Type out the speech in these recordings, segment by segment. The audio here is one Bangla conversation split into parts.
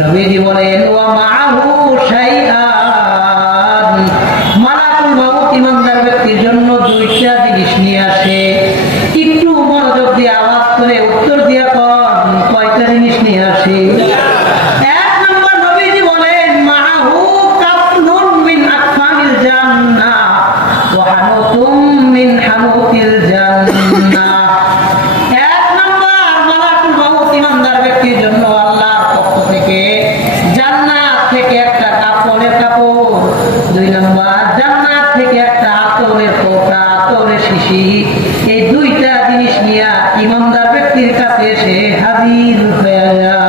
নবীজি বলেন ওয়া মাআহু শাইআন, মালাকুল মাউত ইমানদার ব্যক্তির জন্য দুইটা জিনিস নিয়ে আসে। একটু মনোযোগ দিয়ে আওয়াজ করে উত্তর দিয়া কোন কয়টা জিনিস নিয়ে আসে? এক নম্বর নবীজি বলেন মাআহু কাফনুন মিন আকফানিল জান্নাহ ওয়া হানুতুম মিন হানুতিল জান্নাহ। এক নম্বর মালাকুল মাউত ইমানদার ব্যক্তির জন্য আল্লাহর পক্ষ থেকে জান্নাত থেকে একটা কাপড়ের কাপড়, দুই নম্বর জান্নাত থেকে একটা আতরের কোটা, আতরের শিশি। এই দুইটা জিনিস নিয়ে ইমানদার ব্যক্তির কাছে এসে হাজির হয়ে যায়।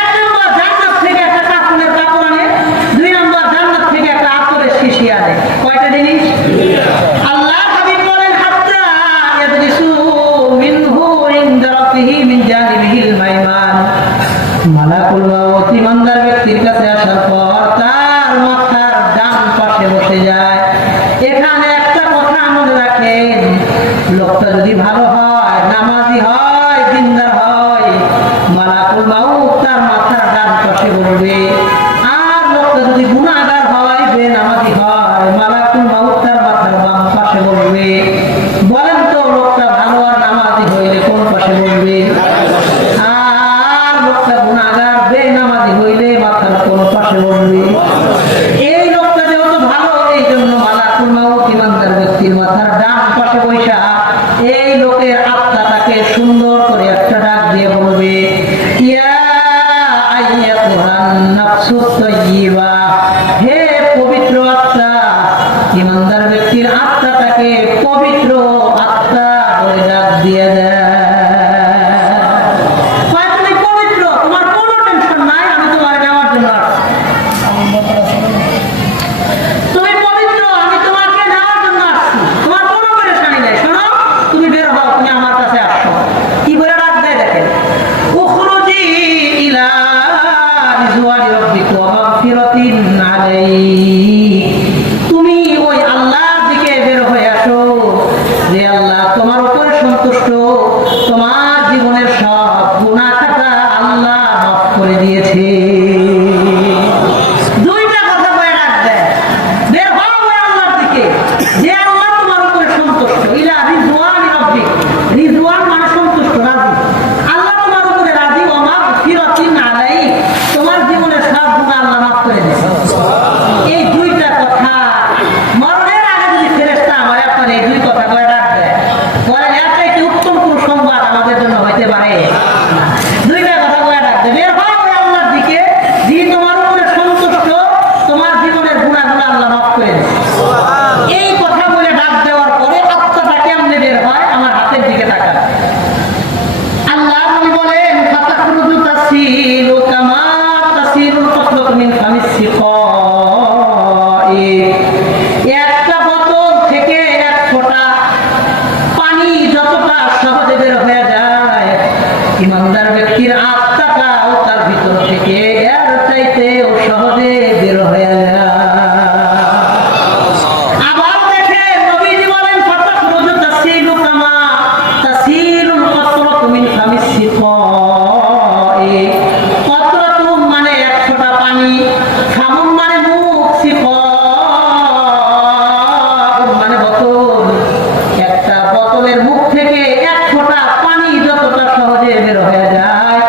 এক নম্বর জান্নাত থেকে একটা কাপড়ের কাপড় আনে, দুই নম্বর জান্নাত থেকে একটা আতরের শিশি আনে। কয়টা জিনিস? আল্লাহ হাবিব বলেন হাত্তা ইয়াদরিসু মিনহু ইনদা রাব্বিহি মিন জানিবিহিল মাইমান। মালাকুল মাউত ইমানদার ব্যক্তির কাছে আসার পর তার মাথার ডান পাশে বসে যায়। এখানে একটা কথা মনে রাখেন, লোকটা যদি ভালো হয়, নামাজি হয়, দিনদার হয়, মালাকুল মাউত তার মাথার ডান পাশে বসবে। আর লোকটা যদি গুনাহগার হয়, বেনামাজি হয়, মালাকুল মাউত তার মাথার বাম পাশে বসবে। বলেন তো লোকটা ভালো আর নামাজি হইলে কোন পাশে বসবে? আর লোকটা গুনাহগার বেনামাজি হইলে মাথার কোন পাশে বসবে? এই লোকটা যেহেতু ভালো, এই জন্য মালাকুল মাউত ইমানদার ব্যক্তির মাথার ডান পাশে বসা এই লোকের আত্মাটাকে সুন্দর করে একটা ডাক দিয়ে বলবে, ইয়া আইয়াতুহান নাফসুত তাইয়্যিবা, হে পবিত্র আত্মা। ইমানদার ব্যক্তির আত্মাটাকে পবিত্র আত্মা বলে ডাক দিয়ে দেয়। তুমি পবিত্র, তোমার কোনো টেনশন নাই, আমি তোমার নেওয়ার জন্য আসছি। তুমি পবিত্র, আমি তোমাকে নেওয়ার জন্য আসছি, তোমার কোনো পেরেশানি নেই। শোনো, তুমি বের হও, তুমি আমার কাছে আসো। কি বলে ডাক দেয় দেখেন, উখরুজি ইলা রিজওয়ানি রাব্বিকা ওয়া মাগফিরাতিন আলাইহি। তুমি ওই আল্লাহর দিকে বের হয়ে আসো, যে আল্লাহ তোমার উপর সন্তুষ্ট, তোমার জীবনের সব গুনাহ খাতা আল্লাহ মাফ করে দিয়েছে। দুইটা কথা বলে ডাক দেয়, বের হও ওই আল্লাহর দিকে, যে আল্লাহ তোমার উপরে সন্তুষ্ট। ইলা রিজওয়ানি রাব্বিক, রিজওয়ান মানে সন্তুষ্ট, রাজি। আল্লাহ তোমার উপরে রাজি। ওয়া মাগফিরাতিন আলাইহি, তোমার জীবনের সব গুনাহ আল্লাহ মাফ করে দিয়েছে। এই দুইটা কথা মরণের আগে যদি ফেরেশতা আমার আপনার এই দুই কথা বলে ডাক দেয়, বলে এর চাইতে উত্তম কোন সংবাদ আমাদের জন্য হইতে পারে? দুইটা কথা বলে ডাক দেয়, বের হও ওই আল্লাহর দিকে, যিনি তোমার উপরে সন্তুষ্ট, তোমার জীবনের গুনাহগুলো আল্লাহ মাফ করে দিয়েছে। এই কথা বলে ডাক দেওয়ার পরে আত্মাটা কেমনে বের হয়? আমার হাতের দিকে তাকান। আল্লাহ নবী বলেন ফাতাখরুজু তাসিলু কামা তাসিলুল কতরাতু মিন ফামিস সিকাই। একটা বোতল থেকে এক ফোঁটা পানি যতটা সহজে বের হয়ে যায়, ইমানদার ব্যক্তির আত্মাটাও তার ভিতর থেকে এর চাইতেও সহজে বের হয়ে যায়। আবার দেখেন নবীজি বলেন ফাতাখরুজু তাসিলু কামা তাসিলুল কতরাতু মিন ফামিস সিকাই। কতরাতু মানে এক ফোঁটা পানি, ফামুন মানে মুখ, সিকা মানে বোতল। একটা বোতলের মুখ থেকে এক ফোঁটা পানি যতটা সহজে বের হয়ে যায়,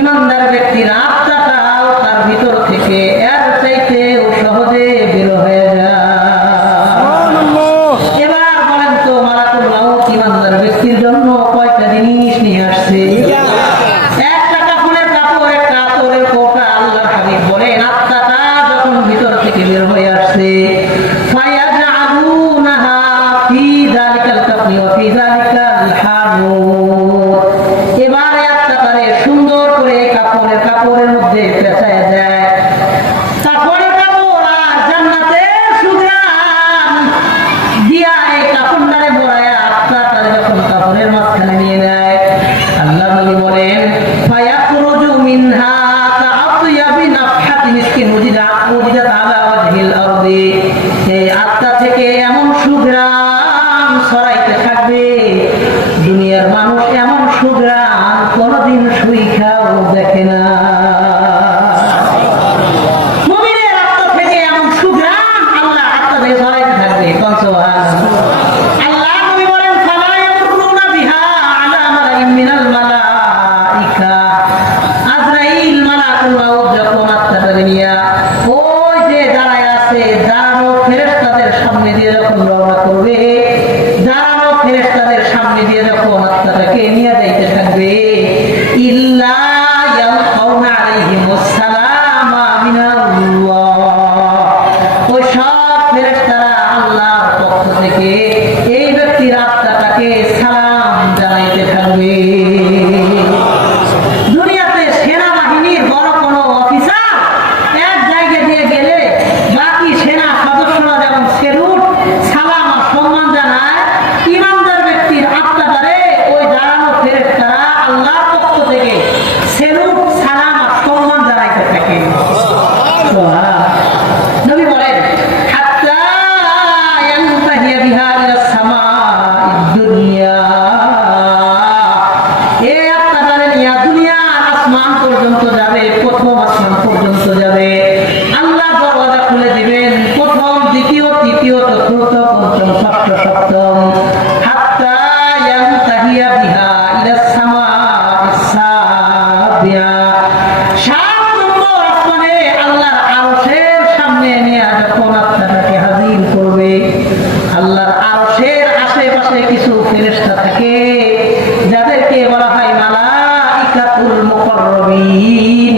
ইমানদার ব্যক্তির আত্মাটাও তার ভিতর থেকে এর চাইতেও সহজে বের হয়ে যায়। এবার বলেন তো মালাকুল মাউত ইমানদার ব্যক্তির জন্য কয়টা জিনিস নিয়ে আসছে? একটা কাপড়ের কাপড়, একটা আতরের কোটা। আল্লাহর হাবিব বলেন আত্মাটা যখন ভিতর থেকে বের হয়ে আসছে, ফায়াজআলুনাহা ফি যালিকাল কাফনি ওয়া ফি যালিকাল হানুত। এবার আত্মাটারে সুন্দর করে কাপড়ের দেখে না। মুমিনের আত্মা থেকে এমন সুঘ্রাণ আল্লাহ আত্মা থেকে ছড়াইতে থাকবে। আল্লাহ নবী বলেন ফালা ইয়ামুরুনা বিহা আলা মালাইন মিনাল মালাইকা। আজরাইল মালাকুল মাউত যখন আত্মাটা নিয়ে ওই যে দাঁড়ায় আছে দাঁড়ানো ফেরেশতাদের সামনে দিয়ে যখন রওনা করবে, দাঁড়ানো ফেরেশতাদের সামনে দিয়ে যখন আত্মাটাকে নিয়ে যাইতে থাকবে, ইল্লা ইয়ালকাউনা আলাইহিমুস সালামা মিনাল্লাহ। ওই সব ফেরেশতারা আল্লাহর পক্ষ থেকে এই ব্যক্তির আত্মাটাকে সালাম জানাইতে থাকবে। দুনিয়াতে সেনাবাহিনীর বড় কোনো অফিসার এক জায়গা দিয়ে গেলে বাকি সেনা সদস্যরা যেমন সেলুট সালাম আর সম্মান জানায়, ইমানদার ব্যক্তির আত্মাটারে ওই দাঁড়ানো ফেরেশতারা আল্লাহর পক্ষ থেকে সেলুট সালাম আর সম্মান জানাইতে থাকে। নবী বলেন হাত্তা ইয়ানতাহিয়া বিহা ইলাস সামাঈদ দুনিয়া। এই আত্মাটারে নিয়ে দুনিয়ার আসমান পর্যন্ত যাবে, প্রথম আসমান পর্যন্ত যাবে। আল্লাহ দরওয়াজা খুলে দিবেন, প্রথম দ্বিতীয় তৃতীয় চতুর্থ পঞ্চম ষষ্ঠ সপ্তম, হাত্তা ইয়ানতাহিয়া বিহা ইলাস সামাঈস সাবিয়া। 7 নম্বর আসমানে আল্লাহর আরশের সামনে নিয়ে যখন আত্মাটাকে হাজির করবে, আল্লাহর আরশের আশেপাশে কিছু ফেরেশতা থাকে যাদেরকে বলা হয় মালাইকাতুল মুকাররাবিন।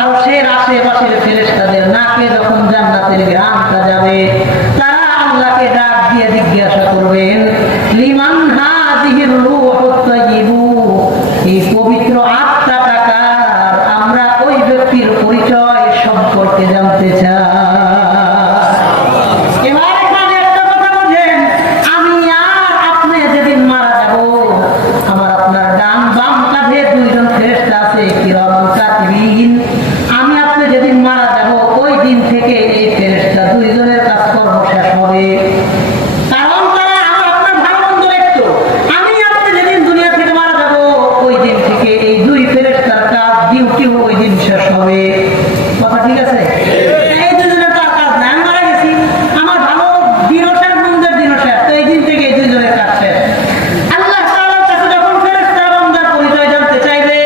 আরশের আশেপাশের ফেরেশতাদের নাকে যখন জান্নাতের ঘ্রাণটা যাবে, তারা আল্লাহকে ডাক দিয়ে জিজ্ঞাসা করবেন লিমান হাযিহির রূহুত তাইয়্যিবু। এই পবিত্র আত্মাটা কার? আমরা ওই ব্যক্তির পরিচয় সম্পর্কে জানতে চাই। এবার এখানে একটা কথা বুঝেন, আমি আর আপনি যেদিন মারা যাব, আমার আপনার ডান বাম কাঁধে 2 জন ফেরেশতা আছে কিরামান কাতিবিন। আমি আপনি যেদিন মারা যাব ওই দিন থেকে এই ফেরেশতা 2 জনের কাজকর্ম শেষ হবে। কারণ তারা আমার আপনার ভালো মন্দ দেখতো। আমি আপনি যেদিন দুনিয়া থেকে মারা যাব ওই দিন থেকে এই 2 ফেরেশতার কাজ ডিউটি ওই দিন শেষ হবে। কথা ঠিক আছে? এই 2 জনের কাজ না, আমি মারা গেছি, আমার ভালো দিনও শেষ মন্দের দিনও শেষ, তো এই দিন থেকে এই 2 জনের কাজ শেষ। আল্লাহ তাআলার কাছে যখন ফেরেশতা বান্দার পরিচয় জানতে চাইবে,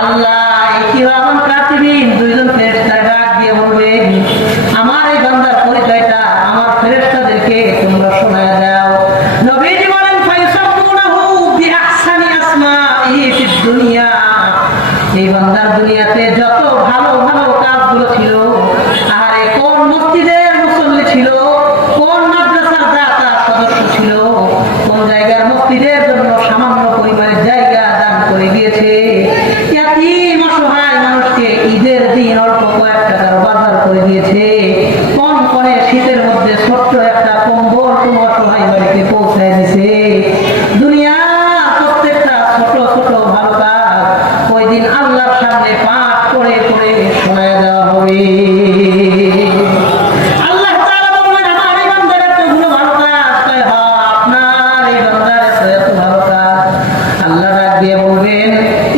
আল্লাহ এই কিরামান কাতিবিন 2 জন ফেরেশতা ডাক দিয়ে বলবেন আমার এই বান্দার পরিচয়টা আমার ফেরেশতাদেরকে তোমরা শোনায় দাও। নবীজি বলেন ফায়ুসাম্মুনাহু বিআহসানি আসমাইহি ফিদ দুনিয়া। এই বান্দার দুনিয়াতে যত ভালো ভালো কাজগুলো ছিল, আরে কোন মসজিদের মুসল্লি ছিল, কোন মাদ্রাসার দাতা সদস্য ছিল, কোন জায়গার মসজিদের জন্য সামান্য পরিমাণের জায়গা দান করে গিয়েছে, ইয়াতীম অসহায় মানুষকে ঈদের দিন অল্প কয়েক টাকার বাজার করে দিয়েছে, কোন কোনে শীতের মধ্যে ছোট্ট একটা কম্বল কোন অসহায় বাড়িতে পৌঁছায় দিছে। দুনিয়া প্রত্যেকটা ছোট ছোট ভালো কাজ ওই দিন আল্লাহর সামনে পাঠ করে করে শোনায় দেওয়া হবে। আল্লাহ তাআলা বলবেন আমার এই বান্দার এতগুলো ভালো কাজ, কয় হ্যাঁ আপনার এই বান্দার এত ভালো কাজ। আল্লাহ ডাক দিয়ে বলবেন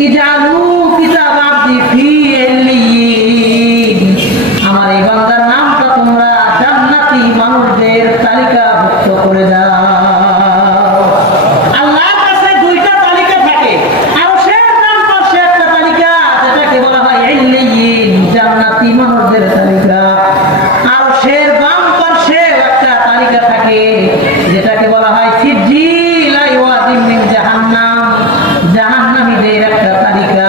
ইজালু কিতাব আবদি ফি ইল্লিয়িন। আমার এই বান্দার নামটা তোমরা জান্নাতি মানুষদের তালিকাভুক্ত করে দাও। আল্লাহর কাছে 2টা তালিকা থাকে, আরশের ডান পাশে একটা তালিকা যেটাকে বলা হয় ইল্লিয়িন, জান্নাতি মানুষদের তালিকা। আরশের বাম পাশে একটা তালিকা থাকে যেটাকে বলা হয় সিজ্জিল আইওয়াদিন মিন জাহান্নাম, জাহান্নামীদের একটা তালিকা।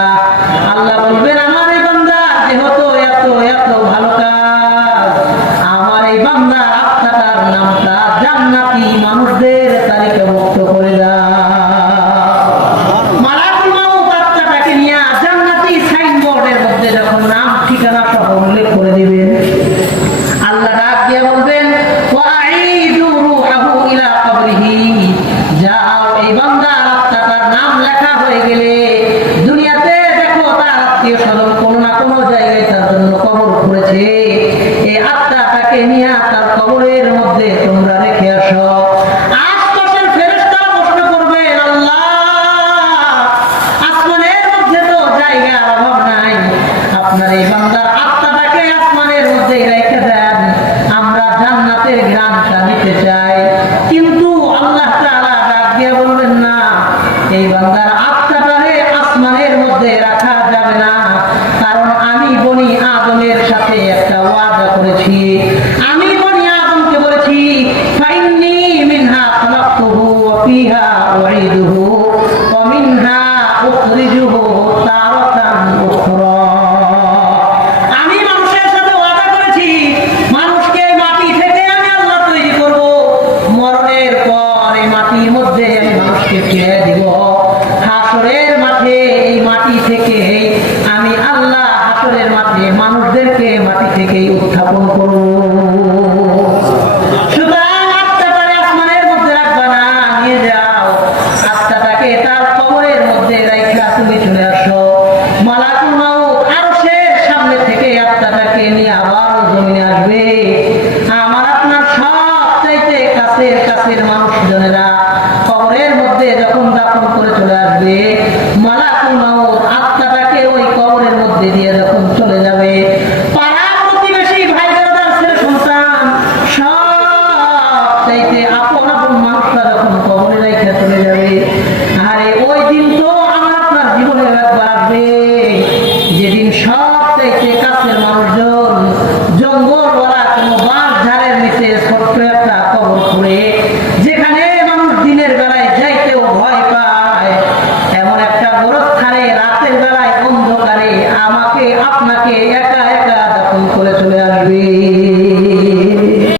আল্লাহ বলবেন আমার এই বান্দা যেহেতু এত এত ভালো কাজ, আমার এই বান্দার আত্মাটার নামটা জান্নাতি মানুষদের তালিকাভুক্ত করে দাও। মালাকুল মাউত আত্মাটাকে নিয়ে জান্নাতি সাইনবোর্ডের মধ্যে যখন নাম ঠিকানা সহ উল্লেখ করে দিবেন, আল্লাহ ডাক দিয়ে বলবেন ওয়াঈদু রূহাহু ইলা কবরিহি। যাও এই বান্দার আত্মাটার নাম লেখা হয়ে গেলে দুনিয়াতে দেখো তার আত্মীয় স্বজন কোনো না কোনো জায়গায় তার জন্য কবর করেছে, এই আত্মাটাকে নিয়ে তার কবরের মধ্যে তোমরা রেখে আসো। আশপাশের ফেরেশতারা প্রশ্ন করবেন আল্লাহ আসমানের মধ্যে তো জায়গার অভাব নাই, যে মানুষদেরকে মাটি থেকেই উত্থাপন করো। সুতরাং আত্মাটারে আসমানের মধ্যে রাখবা না, নিয়ে যাও আত্মাটাকে তার কবরের মধ্যে রাইখা তুমি চলে আসো। মালাকুল মাউত আরশের সামনে থেকে আত্মাটাকে নিয়ে আবার জমিনে আসবে। আমার আপনার সব চাইতে কাছের কাছের মানুষ